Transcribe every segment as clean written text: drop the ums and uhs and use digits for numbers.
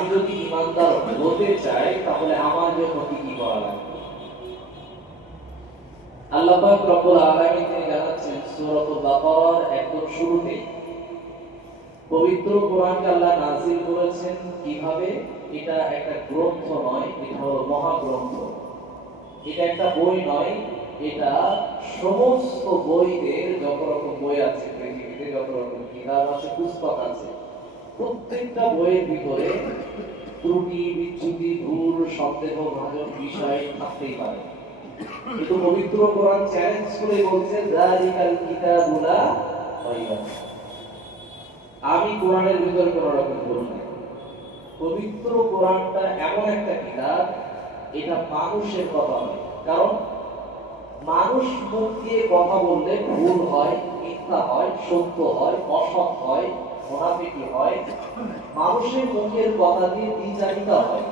আমি যদি ইমানদার হতে চাই তাহলে আমার জন্য কি কি করা লাগবে? আল্লাহ পাক রব্বুল আলামিন তিনি জানাচ্ছেন সূরাতুল বাকারার একদম শুরুতে পবিত্র কোরআনকে আল্লাহ নাযিল করেছেন কিভাবে। এটা একটা গ্রন্থ নয়, এটা হলো মহাগ্রন্থ। এটা একটা বই নয়, এটা সমস্ত বইদের, যত রকম বই আছে পৃথিবীতে, যত রকম কিতাব আছে, পুস্তক আছে, প্রত্যেকটা বইয়ের ভিতরে ত্রুটি বিচ্যুতি ভুল সন্দেহ ভাজন বিষয় থাকতেই পারে। কিন্তু পবিত্র কোরআন চ্যালেঞ্জ করে বলছে যালিকাল কিতাবু লা রাইবা। আমি কোরআনের ভিতরে কোন রকম ভুল নাই। পবিত্র কোরআনটা এমন একটা কিতাব, এটা মানুষের কথা নয়। কারণ মানুষ মুখ দিয়ে কথা বললে ভুল হয়, মিথ্যা হয়, সত্য হয়, অসৎ হয়, মুনাফিকি হয়। মানুষের মুখের কথা দিয়ে দ্বিচারিতা হয়,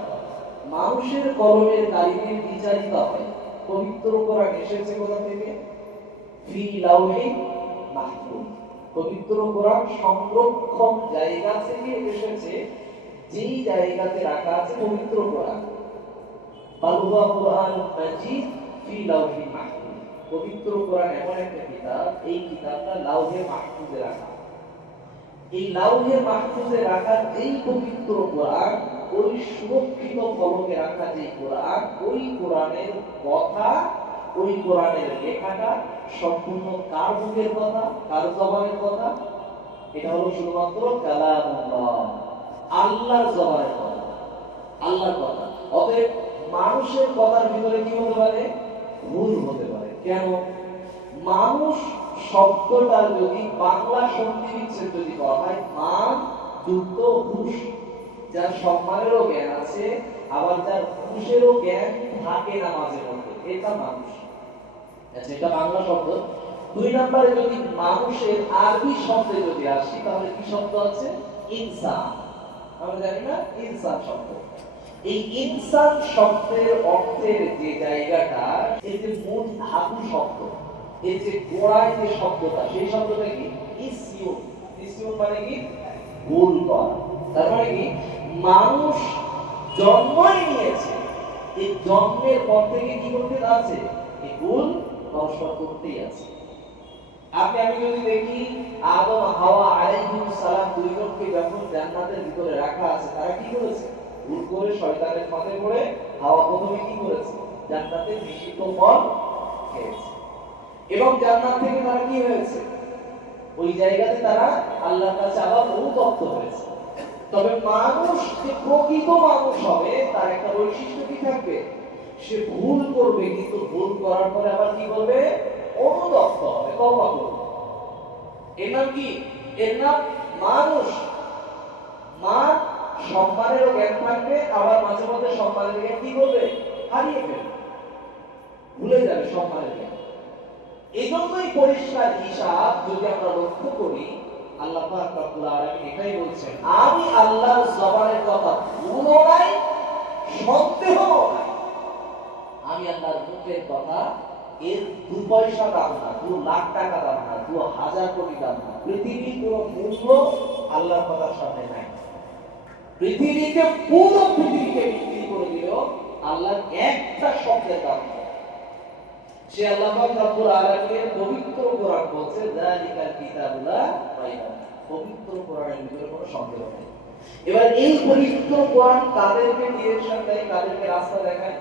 মানুষের কলমের কালিতে দ্বিচারিতা হয়। পবিত্র কোরআন এসেছে কোথা থেকে? ফি লাউহি মাহফুজ। পবিত্র কোরআন সংরক্ষণ জায়গা থেকে এসেছে, যেই জায়গাতে রাখা আছে পবিত্র কোরআন। বালুয়া কোরআন মাজিদ ফি লাউহি মাহফুজ। পবিত্র কোরআন এমন একটা কিতাব, এই কিতাবটা লাউহে মাহফুজে রাখা। এই লাউহে মাহফুজে রাখা এই পবিত্র কোরআন, ওই সুরক্ষিত ফলকে রাখা যে কোরআন, ওই কোরআনের কথা, ওই কোরআনের লেখাটা সম্পূর্ণ কার মুখের কথা, কার জবানের কথা? এটা হলো শুধুমাত্র কালামুল্লাহ, আল্লাহর জবানের কথা, আল্লাহর কথা। অতএব মানুষের কথার ভিতরে কি হতে পারে? ভুল হতে পারে। কেন? মানুষ শব্দটা যদি বাংলা সন্ধি বিচ্ছেদ যদি করা হয়, মান যুক্ত হুশ, যার সম্মানেরও জ্ঞান আছে, আবার যার হুশেরও জ্ঞান থাকে না মাঝে মধ্যে, এটা মানুষ। আচ্ছা, এটা বাংলা শব্দ। দুই নম্বরে যদি মানুষের আরবি শব্দে যদি আসি, তাহলে কি শব্দ আছে? ইনসান। আমরা জানি না ইনসান শব্দ। এই ইনসান শব্দের অর্থের যে জায়গাটা, এই যে মূল ধাতু শব্দ, এই যে গোড়ায় যে শব্দটা, সেই শব্দটা কি? ইসিউন। ইসিউন মানে কি? ভুল করা। তার মানে কি? মানুষ জন্মই নিয়েছে, এই জন্মের পর থেকে কি করতে আছে? এই ভুল নষ্ট করতেই আছে। আমি যদি দেখি আদম হাওয়া আলাইহিস সালাম দুইজনকে যখন জান্নাতের ভিতরে রাখা আছে, তারা কি করেছে? ভুল করে শয়তানের ফাঁদে পড়ে হাওয়া প্রথমে কি করেছে? জান্নাতের নিষিদ্ধ ফল খেয়েছে। এবং জান্নাত থেকে তারা কি হয়েছে? ওই জায়গাতে তারা আল্লাহর কাছে আবার অনুতপ্ত হয়েছে। তবে মানুষ যে প্রকৃত মানুষ হবে, তার একটা বৈশিষ্ট্য কি থাকবে? সে ভুল করবে, কিন্তু ভুল করার পরে আবার কি করবে? অনুতপ্ত হবে, তওবা করবে। এর নাম কি? এর নাম মানুষ। মান সম্মানেরও জ্ঞান থাকবে, আবার মাঝে মধ্যে সম্মানের জ্ঞান কি করবে? হারিয়ে ফেলবে, ভুলে যাবে সম্মানের জ্ঞান। এই জন্যই পরিষ্কার হিসাব যদি আমরা লক্ষ্য করি, আল্লাহ পাক রব্বুল আলামিন এটাই বলছেন, আমি আল্লাহর জবানের কথা ভুলও নাই, সন্দেহও নাই। আমি আল্লাহর মুখের কথা এর 2 পয়সা দাম না, 2 লাখ টাকা দাম না, 2000 কোটি দাম না। পৃথিবীর কোনো মূল্য আল্লাহর কথার সামনে নাই। পৃথিবীকে, পুরো পৃথিবীকে বিক্রি করে দিলেও আল্লাহর একটা শব্দের দাম নেই। সে আল্লাহ পাক রব্বুল আলামিনের পবিত্র কোরআন বলছে যালিকাল কিতাবু লা রাইবা। পবিত্র কোরআনের ভিতরে কোনো সন্দেহ নেই। এবার এই পবিত্র কোরআন কাদেরকে ডিরেকশন দেয়, কাদেরকে রাস্তা দেখায়,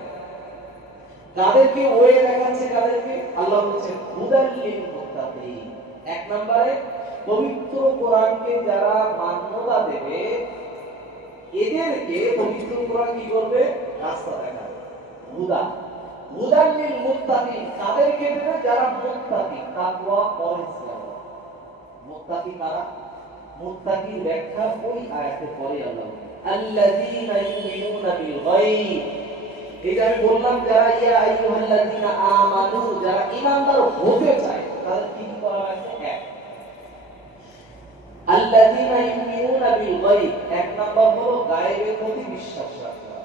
কাদেরকে ওয়ে দেখাচ্ছে, কাদেরকে? আল্লাহ বলেছেন হুদাল লিল মুত্তাকিন। এক নম্বরে পবিত্র কোরআনকে যারা মান্যতা দেবে, এদেরকে পবিত্র কোরআন কি করবে? রাস্তা দেখাবে। হুদা, হুদাল লিল মুত্তাকিন। কাদেরকে দেবে? যারা মুত্তাকি, তাকওয়া পরহেজগার। মুত্তাকি কারা? মুত্তাকির ব্যাখ্যা ওই আয়াতে পরে আল্লাহ আল্লাযীনা ইউমিনুনা বিল গায়ব। এটা আমি বললাম, যারা ইয়া আইয়ুহাল্লাযীনা আমানু, যারা ঈমানদার হতে চায়, তাদের কি করা আছে? এক, আল্লাযীনা ইউমিনুনা বিল গায়ব। এক নাম্বার হলো গায়েবের প্রতি বিশ্বাস রাখা।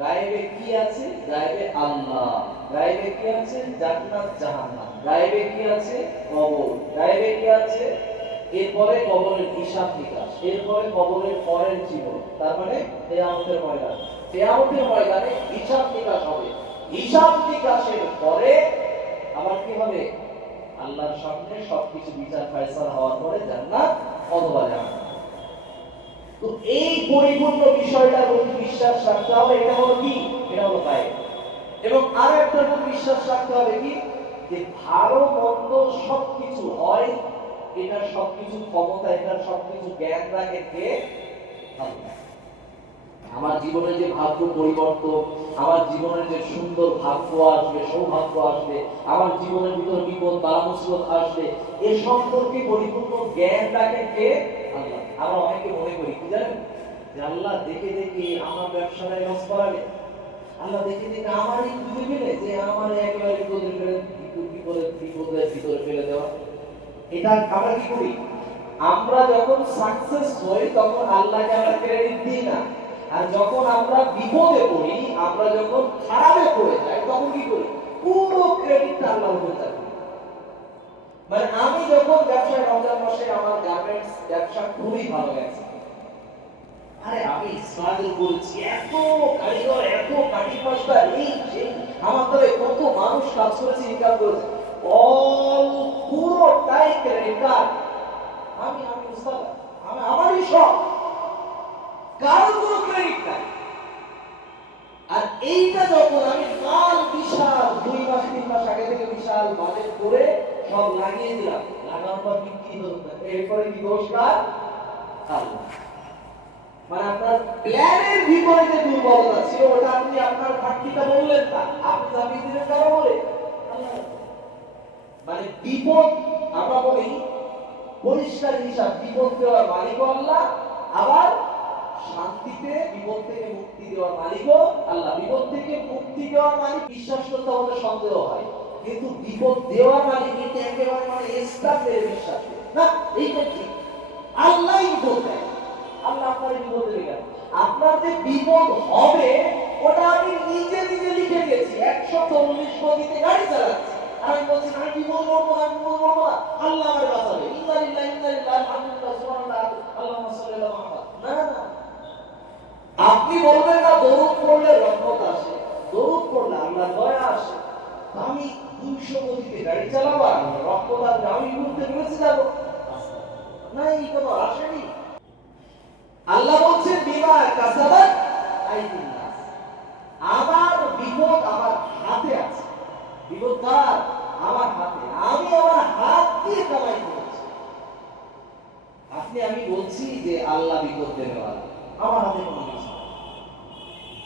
গায়েবে কি আছে? গায়েবে আল্লাহ। গায়েবে কি আছে? জান্নাত জাহান্নাম। গায়েবে কি আছে? কবর। গায়েবে কি আছে? এরপরে কবরের হিসাব নিকাশ, এরপরে কবরের পরের জীবন, তার মানে কিয়ামতের ময়দান। কিয়ামতের ময়দানে হিসাব নিকাশ হবে। হিসাব নিকাশের পরে আবার কি হবে? আল্লাহর সামনে সবকিছু বিচার ফায়সালা হওয়ার পরে জান্নাত অথবা জাহান্নাম। তো এই পরিপূর্ণ বিষয়টার প্রতি বিশ্বাস রাখতে হবে। এটা হলো কি? এটা হলো গায়েব। এবং আর একটা প্রতি বিশ্বাস রাখতে হবে কি? যে ভালো মন্দ সবকিছু হয়, এটা সবকিছু ক্ষমতা, এটা সবকিছু জ্ঞান রাখে কে? আল্লাহ। আমার জীবনে যে ভাগ্য পরিবর্তন, আমার জীবনে যে সুন্দর ভাগ্য আসবে, সৌভাগ্য আসবে, আমার জীবনের ভিতর বিপদ বালা মুসিবত আসবে, এ সম্পর্কে পরিপূর্ণ জ্ঞান রাখে কে? আল্লাহ। আমরা অনেকে মনে করি কি জানেন, যে আল্লাহ দেখে দেখে আমার ব্যবসাটাই লস করাবে, আল্লাহ দেখে দেখে আমারই ডুবে গেলে, যে আমার একেবারে বিপদের ভিতরে ফেলে দেওয়া। এটা আমরা কি করি? আমরা যখন সাকসেস হই তখন আল্লাহকে আমরা ক্রেডিট দিই না, আর যখন আমরা বিপদে পড়ি, আমরা যখন খারাপে পড়ে যাই, তখন কি করি? পুরো ক্রেডিটটা আল্লাহর উপরে চাপাই। মানে আমি যখন ব্যবসায় রমজান মাসে আমার গার্মেন্টস ব্যবসা খুবই ভালো গেছে, আরে আমি স্ট্রাগল করেছি, এত কারিগর, এত কাটিং মাস্টার, এই সেই আমার দ্বারা কত মানুষ কাজ করেছে, ইনকাম করেছে, অল পুরোটাই ক্রেডিট কার্ড আমি আমি উস্তাদ, আমারই সব, কারো কোনো ক্রেডিট নাই। আর এইটা যখন আমি মাল বিশাল 2 মাস 3 মাস আগে থেকে বিশাল বাজেট করে সব লাগিয়ে দিলাম, লাগানোর পর বিক্রি হলো না, এরপরে কি দোষ কার? আল্লাহ। মানে আপনার প্ল্যানের বিপরীতে দুর্বলতা ছিল, ওটা আপনি আপনার ঘাটতিটা বললেন না, আপনি চাপিয়ে দিলেন কারো বলে? আল্লাহ। মানে বিপদ আমরা বলি পরিষ্কার হিসাব, বিপদ দেওয়ার মালিক আল্লাহ, আবার শান্তিতে বিপদ থেকে মুক্তি দেওয়ার মালিকও আল্লাহ। বিপদ থেকে মুক্তি দেওয়ার মালিক বিশ্বাস করতে আমাদের সন্দেহ হয়, কিন্তু বিপদ দেওয়ার মালিক এটা একেবারে মানে এস্টাবলিশ বিশ্বাস না, এইটা ঠিক। আল্লাহই বিপদ দেয়, আল্লাহ আপনার বিপদ দেবে কেন? আপনার যে বিপদ হবে ওটা আমি নিজে নিজে লিখে দিয়েছি। 140 গতিতে গাড়ি চালাচ্ছি, আমি বলছি আমি বিপদ করবো না, বিপদ করবো না, আল্লাহ আমাকে বাঁচাবে, ইন্না লিল্লাহি ইন্না ইলাইহি আলহামদুলিল্লাহ সুবহানাল্লাহ আল্লাহুম্মা সাল্লি আলা মুহাম্মদ। না না, আপনি বলবেন না দরুদ পড়লে রহমত আসে, দরুদ পড়লে আল্লাহর দয়া আসে, আমি 200 গতিতে গাড়ি চালাবো আর রহমত আসবে, আমি ঘুরতে বেঁচে যাবো, না, এই কোনো আসেনি। আল্লাহ বলছেন বিমা কাসাবাত আইদিন নাস, আমার বিপদ আমার হাতে আছে। বিপদ কার? আমার হাতে, আমি আমার হাত দিয়ে কামাই করেছি। আমি বলছি যে আল্লাহ বিপদ দেবে, আমার হাতে কোনো কিছু।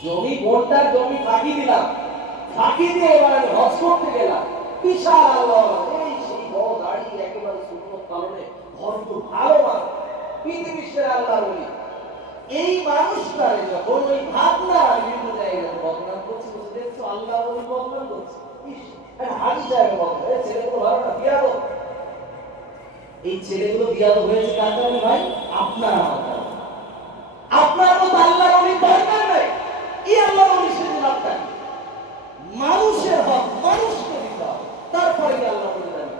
জমি বন্টার জমি ফাঁকি দিলাম, ফাঁকি দিয়ে এবার আমি হজ করতে গেলাম, বিশাল আল্লাহ এই সেই বড় গাড়ি, একেবারে সুন্নত কারণে ভরপুর ভালো মানুষ, পৃথিবীর সেরা আল্লাহ বলি। এই মানুষটারে যখন ওই ভাবনা বিভিন্ন জায়গায় বদনাম করছে, বলছে দেখছো আল্লাহ বলি বদনাম করছে, হাজি সাহেব বদনাম, ছেলেগুলো ভালো না, বিয়াদব। এই ছেলেগুলো বিয়াদব হয়েছে কার কারণে ভাই? আপনার আমার কারণে। আপনার মতো আল্লাহর অনেক দরকার নাই, এই আল্লাহর অনেক সেদিন আপনার মানুষের হক মানুষকে দিতে হবে, তারপরে কি আল্লাহ বলে দেবে।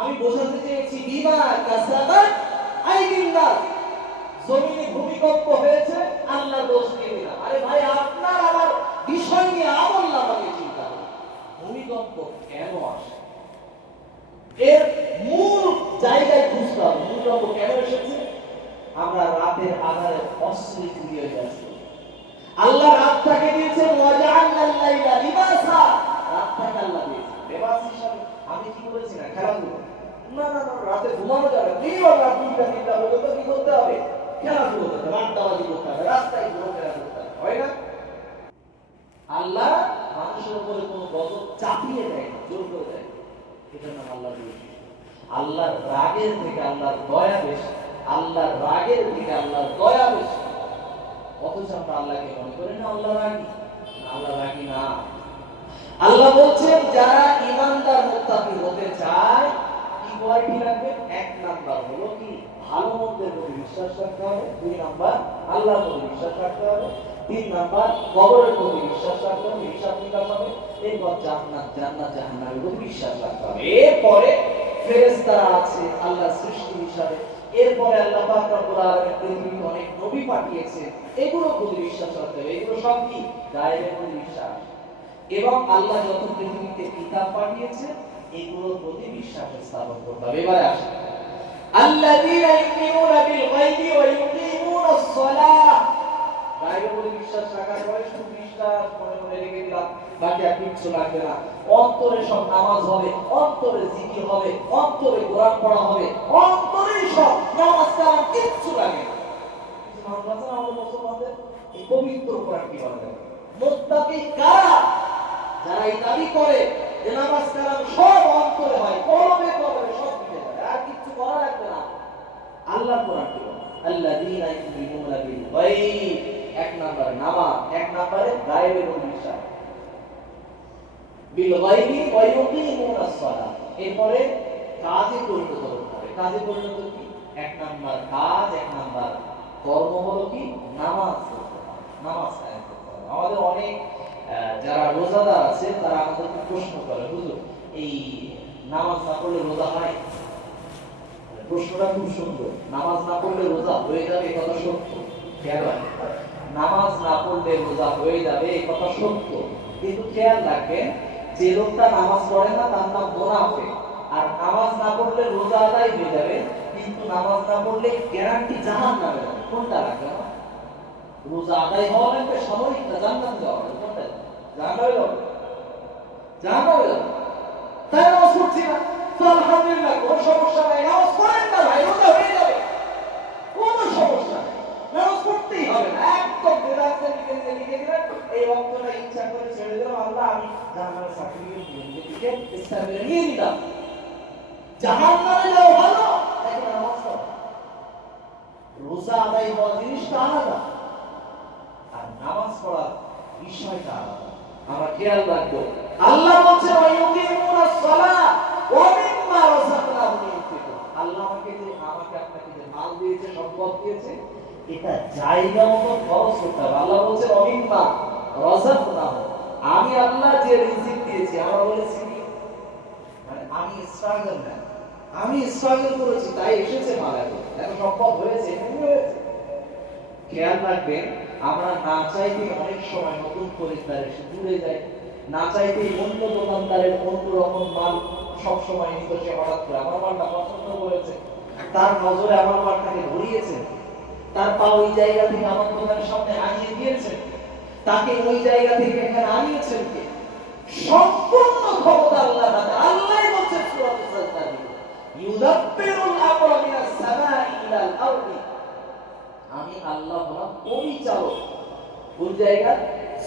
আমি বোঝাতে চেয়েছি বিমা কাসাবাত আইদিন নাস, জমিনে ভূমিকম্প হয়েছে, আল্লাহ দোষ দিয়ে দিলাম। আরে ভাই, আপনার আমার বিষয় নিয়ে আমল নামাকে চিন্তা করুন, ভূমিকম্প কেন আসে, এর মূল জায়গায় খুঁজতে হবে। ভূমিকম্প কেন এসেছে? আমরা রাতের আধারে অশ্লীল হয়ে যাচ্ছি। আল্লাহ রাতটাকে দিয়েছেন ওয়াজআলনাল লাইলা লিবাসা, রাতটাকে আল্লাহ দিয়েছেন লিবাস হিসাবে। আমি কি বলেছি না খেলাধুলা, না না না, রাতে ঘুমানো যাবে না, রাত 2টা 3টা পর্যন্ত কি করতে হবে? খেলাধুলা করতে হবে, আড্ডাবাজি করতে হবে, রাস্তায় ঘোরাফেরা করতে হবে, হয় না? আল্লাহ মানুষের উপরে কোনো গজব চাপিয়ে দেয় না, জোর করে দেয়, এটা নাম আল্লাহর দয়া। আল্লাহর রাগের থেকে আল্লাহর দয়া বেশি, আল্লাহর রাগের থেকে আল্লাহর দয়া বেশি। অথচ আমরা আল্লাহকে মনে করি না আল্লাহ রাগী, আল্লাহ রাগী না। আল্লাহ বলছেন যারা ঈমানদার মুত্তাকি হতে চায়, কি কোয়ালিটি লাগবে? 1 নাম্বার হলো কি? ভালো মন্দের প্রতি বিশ্বাস রাখতে হবে। 2 নাম্বার আল্লাহর প্রতি বিশ্বাস রাখতে হবে। 3 নাম্বার কবরের প্রতি বিশ্বাস রাখতে হবে, হিসাব নিকাশ হবে। এরপর জান্নাত জাহান্নামের প্রতি বিশ্বাস রাখতে হবে। এরপরে ফেরেশতারা আছে আল্লাহর সৃষ্টি হিসাবে। এরপরে আল্লাহ পাক রব্বুল আলামিন পৃথিবীতে অনেক নবী পাঠিয়েছে, এগুলো প্রতি বিশ্বাস করতে হবে। এগুলো সব কি গায়েবের প্রতি বিশ্বাস। এবং আল্লাহ যত পৃথিবীতে কিতাব পাঠিয়েছে এগুলোর প্রতি বিশ্বাস স্থাপন করতে হবে। এবারে আসেন, আল্লাযীনা ইউমিনুনা বিল গায়বি ওয়া ইউকিমুনাস সালাহ। গায়েবের প্রতি বিশ্বাস রাখার পরে শুধু বিশ্বাস মনে মনে রেখে দিলাম, বাকি আর কিছু লাগবে না। অন্তরে সব নামাজ হবে, অন্তরে জিকির হবে, অন্তরে কোরআন পড়া হবে, অন্তরে সব নামাজ কালাম কিচ্ছু লাগে না। কিছু মানুষ আছে না আমাদের মুসলমানদের, এই পবিত্র কোরআন কি বলা যাবে? মুত্তাকি কারা? যারা এই দাবি করে যে নামাজ কালাম সব অন্তরে হয়, কলবে কলবে সব মিলে যাবে, আর কিছু করা লাগবে না। আল্লাহর কোরআন কি বলে? আল্লাযীনা ইউমিনুনা বিল গায়ব। এক নম্বরে নামাজ, এক নম্বরে গায়েবের উপর বিশ্বাস। বিল গায়বি ওয়া ইউকিমুনাস সালাহ। এরপরে কাজে পরিণত করতে হবে। কাজে পরিণত কি? এক নাম্বার কাজ, এক নাম্বার কর্ম হলো কি? নামাজ পড়তে হবে, নামাজ কায়েম করতে হবে। আমাদের অনেক যারা রোজাদার আছে তারা আমাদেরকে প্রশ্ন করে, হুজুর এই নামাজ না পড়লে রোজা হয়? প্রশ্নটা খুব সুন্দর। নামাজ না পড়লে রোজা হয়ে যাবে এই কথা সত্য। খেয়াল রাখবেন, নামাজ না পড়লে রোজা হয়ে যাবে এই কথা সত্য, কিন্তু খেয়াল রাখবেন যে লোকটা নামাজ পড়ে না তার নাম মুনাফিক। আর নামাজ না পড়লে রোজা আদায় হয়ে যাবে, কিন্তু নামাজ না পড়লে গ্যারান্টি জাহান্নামে যাবে। কোনটা রাখবে না? রোজা আদায় হওয়া লাগবে, সাময়িক না জান্নাত যাওয়া লাগবে। কোনটা? জান্নাতে যাবে, জান্নাতে যাবে। তাই নামাজ পড়ছি না তো আলহামদুলিল্লাহ, কোন সমস্যা নাই, নামাজ পড়েন না ভাই, রোজা হয়ে যাবে, কোনো সমস্যা নেই, নামাজ পড়তেই হবে না। একদম বেদাতে লিখে দিলেন, এই ওয়াক্তটা ইচ্ছা করে ছেড়ে দিলাম, আল্লাহ আমি জাহান্নামের সার্টিফিকেট দিয়ে ইসলামে নিয়ে নিলাম, জাহান্নামে যাও ভালো, দেখেন নামাজ পড়ো। রোজা আদায় হওয়া জিনিসটা আলাদা, আর নামাজ পড়ার বিষয়টা আলাদা। আমরা খেয়াল রাখবো, আল্লাহ বলছেন ওয়া ইউকিমুনাস সালাহ ওয়া মিম্মা রাযাকনাহুম ইউনফিকুন। আল্লাহ আমাকে আপনাকে যে মাল দিয়েছে, সম্পদ দিয়েছে, এটা জায়গা মতো খরচ করতে হবে। আল্লাহ বলছেন ওয়া মিম্মা রাযাকনাহুম, আমি আল্লাহ যে রিজিক দিয়েছি, আমরা বলেছি মানে আমি স্ট্রাগল না, আমি স্ট্রাগল করেছি তাই এসেছে মাল, এত সম্পদ হয়েছে, এমনি হয়েছে। খেয়াল রাখবেন, আমরা না চাইতে অনেক সময় নতুন খরিদ্দার এসে জুড়ে যায়, না চাইতে অন্য দোকানদারের অন্য রকম মাল সব সময় নিতে, সে হঠাৎ করে আমার মালটা পছন্দ করেছে, তার নজরে আমার মালটাকে ধরিয়েছে, তার পা ওই জায়গা থেকে আমার দোকানের সামনে আনিয়ে দিয়েছে, তাকে ওই জায়গা থেকে এখানে আনিয়েছেন কে? সম্পূর্ণ ক্ষমতা আল্লাহ তাআলা। আল্লাহই বলেন সূরা সাজদা, ইউদাব্বিরুল আমরা মিনাস সামাই ইলাল আরদি। আমি আল্লাহ হলাম পরিচালক। কোন জায়গা?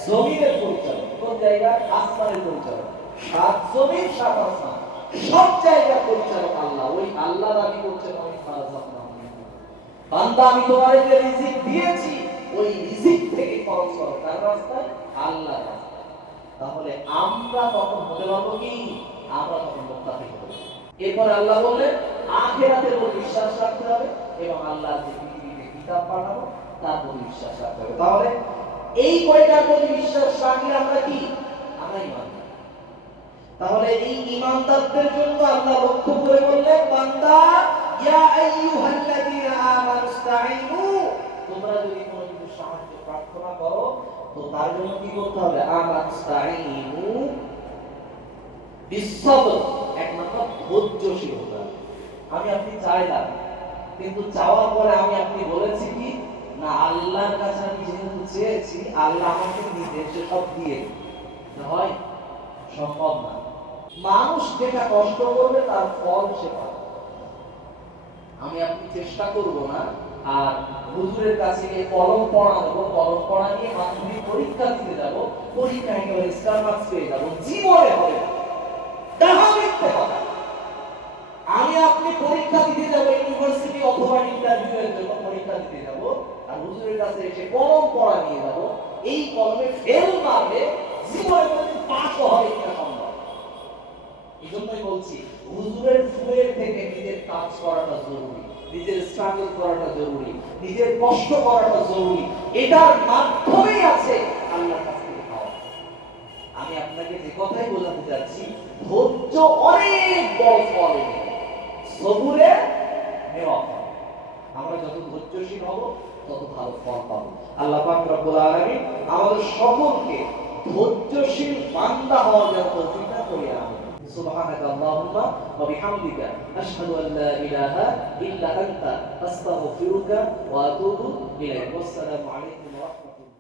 জমিনের পরিচালক। কোন জায়গা? আসমানের পরিচালক। সাত জমিন সাত আসমান, সব জায়গার পরিচালক আল্লাহ। ওই আল্লাহ দাবি করছেন আমি বান্দা, আমি তোমার যে রিজিক দিয়েছি ওই রিজিক থেকে খরচ করো, কার রাস্তায়? আল্লাহর রাস্তায়। তাহলে আমরা তখন হতে পারবো কি? আমরা তখন মুত্তাকি হব। এরপর আল্লাহ বললেন আখিরাতের উপর বিশ্বাস রাখতে হবে এবং আল্লাহর যে পৃথিবীতে কিতাব পাঠাবো তার উপর বিশ্বাস রাখতে হবে। তাহলে এই কয়টার প্রতি বিশ্বাস রাখলে আমরা কি? আমরা ঈমানদার। তাহলে এই ঈমানদারদের জন্য আল্লাহ লক্ষ্য করে বললেন, বান্দা ইয়া আইয়ুহাল্লাযীনা আমানুস্তাঈনু, তোমরা যদি কোনো কিছু সাহায্য প্রার্থনা করো তো তার জন্য কি করতে হবে? আমানুস্তাঈনু বিসসবর, এক নম্বর ধৈর্যশীল হতে হবে। আমি আপনি চাইলাম, কিন্তু চাওয়ার পরে আমি আপনি বলেছি কি না, আল্লাহর কাছে আমি যেহেতু চেয়েছি আল্লাহ আমাকে নির্দেশ সব দিয়ে হয়, সম্ভব না। মানুষ যেটা কষ্ট করবে তার ফল সে পাবে। আমি আপনি চেষ্টা করব না আর হুজুরের কাছে গিয়ে কলম পড়া দেবো, কলম পড়া নিয়ে মাধ্যমিক পরীক্ষা দিতে যাব, পরীক্ষা একেবারে স্টার মার্কস পেয়ে যাবো, জীবনে হবে না। আমি আপনি পরীক্ষা দিতে যাব ইউনিভার্সিটি অথবা ইন্টারভিউ এর জন্য পরীক্ষা দিতে যাব, আর হুজুরের কাছে এসে কলম পড়া নিয়ে যাব, এই কলমে ফেল মারলে জীবনে কোনদিন পাস হবে কিনা সম্ভব। এই জন্যই বলছি হুজুরের ফুলের থেকে নিজের কাজ করাটা জরুরি, নিজের স্ট্রাগল করাটা জরুরি, নিজের কষ্ট করাটা জরুরি। এটার মাধ্যমেই আছে আল্লাহর কাছ থেকে পাওয়া। আমি আপনাকে যে কথাই বোঝাতে চাচ্ছি, ধৈর্য অনেক বড় ফল এনে দেয়। সবুরে নেওয়া ফল। আমরা যত ধৈর্যশীল হব তত ভালো ফল পাবো। আল্লাহ পাক রব্বুল আলামিন আমাদের সকলকে ধৈর্যশীল বান্দা হওয়ার জন্য তৌফিক দান করিয়া আমিন। সুবহানাকা আল্লাহুম্মা ওয়া বিহামদিকা আশহাদু আল লা ইলাহা ইল্লা আনতা আস্তাগফিরুকা ওয়া আতুবু ইলাইক। আসসালামু আলাইকুম ওয়া রাহমাতুল্লাহ।